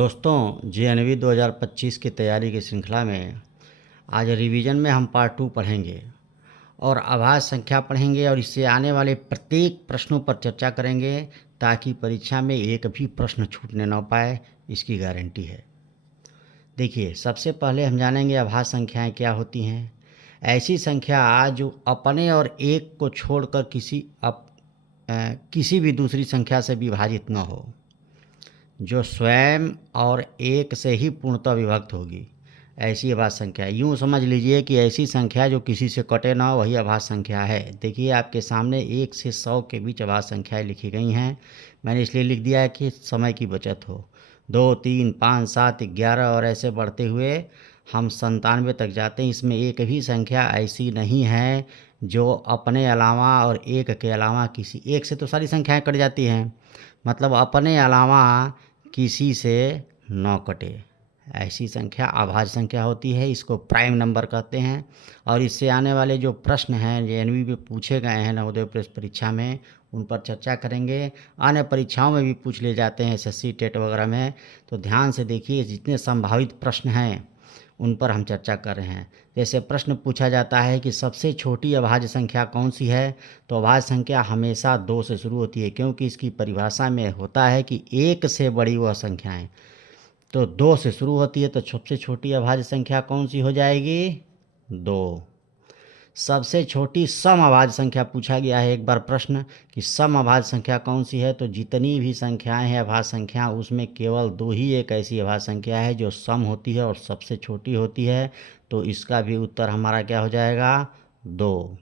दोस्तों JNV 2025 की तैयारी की श्रृंखला में आज रिवीजन में हम पार्ट 2 पढ़ेंगे और आभाज्य संख्या पढ़ेंगे और इससे आने वाले प्रत्येक प्रश्नों पर चर्चा करेंगे ताकि परीक्षा में एक भी प्रश्न छूटने न पाए, इसकी गारंटी है। देखिए, सबसे पहले हम जानेंगे आभाज्य संख्याएं क्या होती हैं। ऐसी संख्या जो अपने और एक को छोड़कर किसी भी दूसरी संख्या से विभाजित न हो, जो स्वयं और एक से ही पूर्णतः विभक्त होगी, ऐसी अभाज्य संख्या। यूँ समझ लीजिए कि ऐसी संख्या जो किसी से कटे ना हो, वही अभाज्य संख्या है। देखिए, आपके सामने 1 से 100 के बीच अभाज्य संख्याएँ लिखी गई हैं। मैंने इसलिए लिख दिया है कि समय की बचत हो। 2, 3, 5, 7, 11 और ऐसे बढ़ते हुए हम 97 तक जाते हैं। इसमें एक भी संख्या ऐसी नहीं है जो अपने अलावा और एक के अलावा किसी एक से तो सारी संख्याएँ कट जाती हैं, मतलब अपने अलावा किसी से न कटे। ऐसी संख्या अभाज्य संख्या होती है। इसको प्राइम नंबर कहते हैं। और इससे आने वाले जो प्रश्न हैं JNV में पूछे गए हैं नवोदय प्रवेश परीक्षा में, उन पर चर्चा करेंगे। अन्य परीक्षाओं में भी पूछ ले जाते हैं, SSC टेट वगैरह में। तो ध्यान से देखिए, जितने संभावित प्रश्न हैं उन पर हम चर्चा कर रहे हैं। जैसे प्रश्न पूछा जाता है कि सबसे छोटी अभाज्य संख्या कौन सी है, तो अभाज्य संख्या हमेशा 2 से शुरू होती है, क्योंकि इसकी परिभाषा में होता है कि 1 से बड़ी वह संख्याएं तो 2 से शुरू होती है। तो सबसे छोटी अभाज्य संख्या कौन सी हो जाएगी? 2। सबसे छोटी सम अभाज्य संख्या पूछा गया है एक बार प्रश्न कि सम अभाज्य संख्या कौन सी है, तो जितनी भी संख्याएं हैं अभाज्य संख्या, उसमें केवल 2 ही एक ऐसी अभाज्य संख्या है जो सम होती है और सबसे छोटी होती है। तो इसका भी उत्तर हमारा क्या हो जाएगा? 2।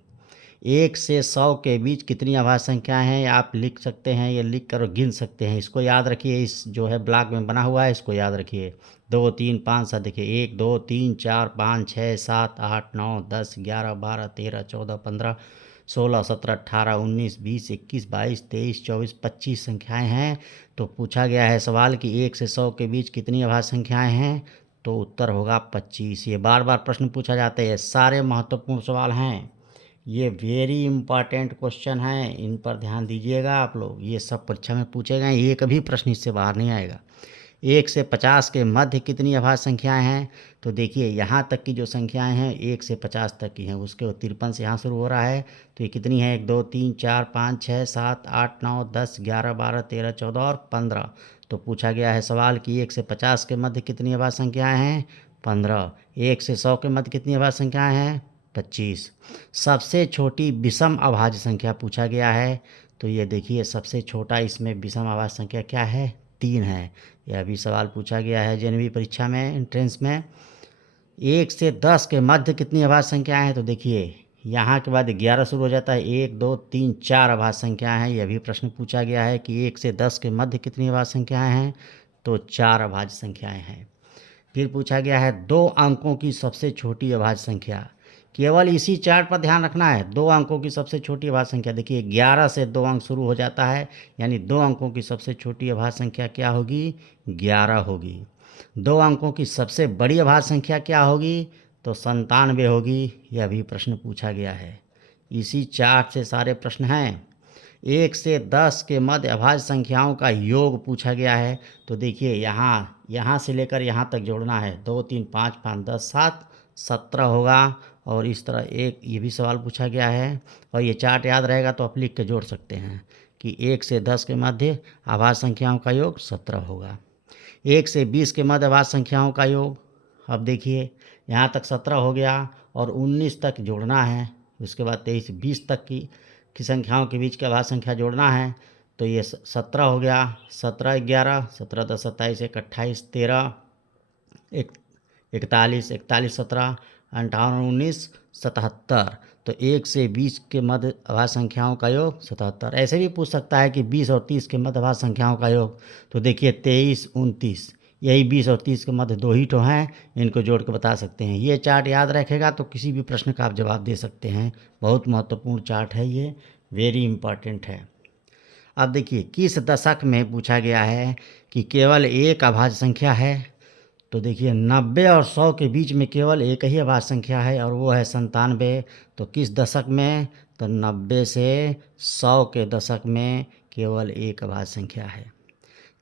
1 से 100 के बीच कितनी अभाज्य संख्याएं हैं आप लिख सकते हैं, ये लिख कर गिन सकते हैं। इसको याद रखिए, इस जो है ब्लॉक में बना हुआ है, इसको याद रखिए। 2, 3, 5, 7, देखिए 1, 2, 3, 4, 5, 6, 7, 8, 9, 10, 11, 12, 13, 14, 15, 16, 17, 18, 19, 20, 21, 22, 23, 24, 25 संख्याएं हैं। तो पूछा गया है सवाल कि 1 से 100 के बीच कितनी अभाज्य संख्याएं हैं, तो उत्तर होगा 25। ये बार बार प्रश्न पूछा जाता है, सारे महत्वपूर्ण सवाल हैं, ये वेरी इंपॉर्टेंट क्वेश्चन हैं, इन पर ध्यान दीजिएगा आप लोग। ये सब परीक्षा में पूछे गए, एक भी प्रश्न इससे बाहर नहीं आएगा। 1 से 50 के मध्य कितनी अभाज्य संख्याएं हैं, तो देखिए यहाँ तक की जो संख्याएं हैं 1 से 50 तक की हैं, उसके 53 से यहाँ शुरू हो रहा है। तो ये कितनी है? 1, 2, 3, 4, 5, 6, 7, 8, 9, 10, 11, 12, 13, 14 और 15। तो पूछा गया है सवाल कि 1 से 50 के मध्य कितनी अभाज्य संख्याएं हैं? 15। 1 से 100 के मध्य कितनी अभाज्य संख्याएं हैं? 25। सबसे छोटी विषम अभाज्य संख्या पूछा गया है। तो ये देखिए, सबसे छोटा इसमें विषम अभाज्य संख्या क्या है? 3 है। यह भी सवाल पूछा गया है JNV परीक्षा में, एंट्रेंस में। 1 से 10 के मध्य कितनी अभाज्य संख्याएं हैं, तो देखिए यहाँ के बाद 11 शुरू हो जाता है। 1, 2, 3, 4 अभाज्य संख्याएं हैं। यह भी प्रश्न पूछा गया है कि 1 से 10 के मध्य कितनी अभाज्य संख्याएं हैं, तो 4 अभाज्य संख्याएं हैं। फिर पूछा गया है 2 अंकों की सबसे छोटी अभाज्य संख्या। केवल इसी चार्ट पर ध्यान रखना है, 2 अंकों की सबसे छोटी अभाज्य संख्या। देखिए 11 से 2 अंक शुरू हो जाता है, यानी 2 अंकों की सबसे छोटी अभाज्य संख्या क्या होगी? 11 होगी। 2 अंकों की सबसे बड़ी अभाज्य संख्या क्या होगी? तो 97 होगी। यह भी प्रश्न पूछा गया है। इसी चार्ट से सारे प्रश्न हैं। 1 से 10 के मध्य अभाज्य संख्याओं का योग पूछा गया है। तो देखिए यहाँ से लेकर यहाँ तक जोड़ना है। 2, 3, 5, 5, 10, 7, 17 होगा। और इस तरह एक ये भी सवाल पूछा गया है, और ये चार्ट याद रहेगा तो आप लिख के जोड़ सकते हैं कि 1 से 10 के मध्य अभाज्य संख्याओं का योग 17 होगा। 1 से 20 के मध्य अभाज्य संख्याओं का योग, अब देखिए यहाँ तक 17 हो गया और 19 तक जोड़ना है। उसके बाद 23 20 तक की संख्याओं के बीच की अभाज्य संख्या जोड़ना है। तो ये 17 हो गया। 17 11, 17 10 27, 1 28, 13, 41, 41 17, 58 19, 77। तो 1 से 20 के मध्य अभाज्य संख्याओं का योग 77। ऐसे भी पूछ सकता है कि 20 और 30 के मध्य अभाज्य संख्याओं का योग। तो देखिए 23 29, यही 20 और 30 के मध्य 2 ही तो हैं, इनको जोड़ के बता सकते हैं। ये चार्ट याद रखेगा तो किसी भी प्रश्न का आप जवाब दे सकते हैं। बहुत महत्वपूर्ण चार्ट है ये, वेरी इंपॉर्टेंट है। अब देखिए, किस दशक में पूछा गया है कि केवल एक अभाज्य संख्या है, तो देखिए 90 और 100 के बीच में केवल एक ही अभाज्य संख्या है और वो है 97। तो किस दशक में? तो 90 से 100 के दशक में केवल एक अभाज्य संख्या है।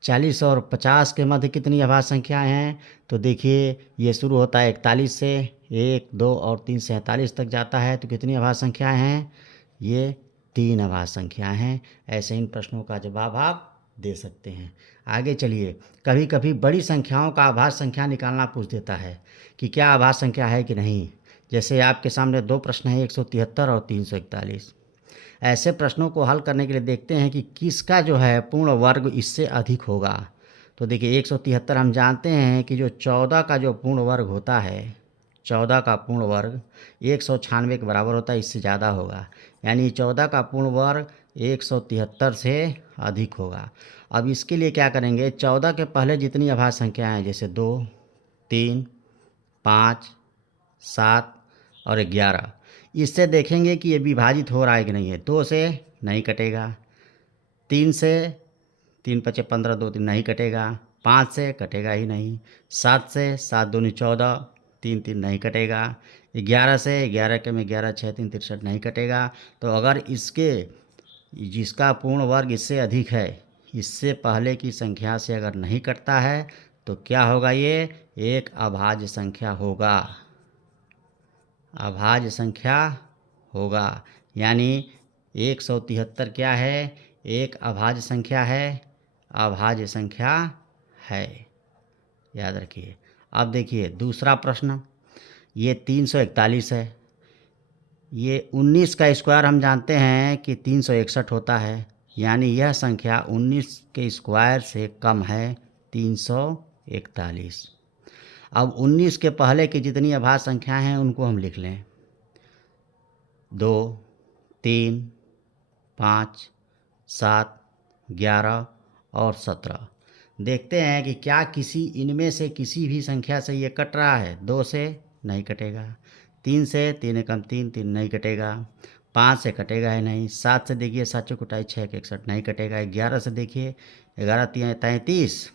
40 और 50 के मध्य कितनी अभाज्य संख्याएं हैं? तो देखिए ये शुरू होता है 41 से, 1, 2 और 3 से 47 तक जाता है। तो कितनी अभाज्य संख्याएं हैं? ये 3 अभाज्य संख्याएं हैं। ऐसे इन प्रश्नों का जवाब आप दे सकते हैं। आगे चलिए, कभी कभी बड़ी संख्याओं का अभाज्य संख्या निकालना पूछ देता है कि क्या अभाज्य संख्या है कि नहीं। जैसे आपके सामने दो प्रश्न हैं, 173 और 341। ऐसे प्रश्नों को हल करने के लिए देखते हैं कि किसका जो है पूर्ण वर्ग इससे अधिक होगा। तो देखिए 173 हम जानते हैं कि जो 14 का जो पूर्ण वर्ग होता है, 14 का पूर्ण वर्ग 196 के बराबर होता है, इससे ज़्यादा होगा। यानी 14 का पूर्ण वर्ग 173 से अधिक होगा। अब इसके लिए क्या करेंगे, 14 के पहले जितनी अभाज्य संख्याएं हैं जैसे 2, 3, 5, 7 और 11, इससे देखेंगे कि ये विभाजित हो रहा है कि नहीं है। 2 से नहीं कटेगा, 3 से 3 पचे 15, 2 3 नहीं कटेगा, 5 से कटेगा ही नहीं, 7 से 7 दूनी 14, 3 3 नहीं कटेगा, 11 से 11 के में 11 6 3 63 नहीं कटेगा। तो अगर इसके जिसका पूर्ण वर्ग इससे अधिक है, इससे पहले की संख्या से अगर नहीं कटता है तो क्या होगा, ये एक अभाज्य संख्या होगा, अभाज्य संख्या होगा। यानी 173 क्या है, एक अभाज्य संख्या है, अभाज्य संख्या है, याद रखिए। अब देखिए दूसरा प्रश्न, ये 341 है। ये 19 का स्क्वायर हम जानते हैं कि 361 होता है, यानी यह संख्या 19 के स्क्वायर से कम है 341। अब 19 के पहले की जितनी अभाज्य संख्या हैं उनको हम लिख लें, 2, 3, 5, 7, 11 और 17। देखते हैं कि क्या किसी इनमें से किसी भी संख्या से ये कट रहा है। 2 से नहीं कटेगा, 3 से 3 एकम 3 3 नहीं कटेगा, 5 से कटेगा ही नहीं, 7 से देखिए 7 चौक 6 के 61 नहीं कटेगा, 11 से देखिए 11 3 33,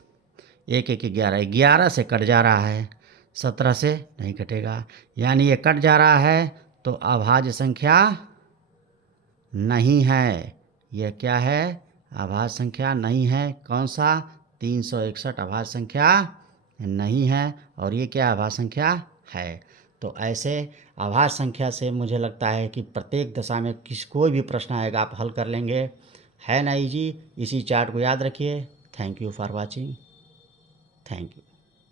1 1 11, 11 से कट जा रहा है, 17 से नहीं कटेगा। यानी ये कट जा रहा है तो अभाज्य संख्या नहीं है। यह क्या है, अभाज्य संख्या नहीं है। कौन सा, 361 अभाज्य संख्या नहीं है, और ये क्या अभाज्य संख्या है। तो ऐसे अभाज्य संख्या से मुझे लगता है कि प्रत्येक दशा में कोई भी प्रश्न आएगा आप हल कर लेंगे, है ना इजी। इसी चार्ट को याद रखिए। Thank you for watching. Thank you.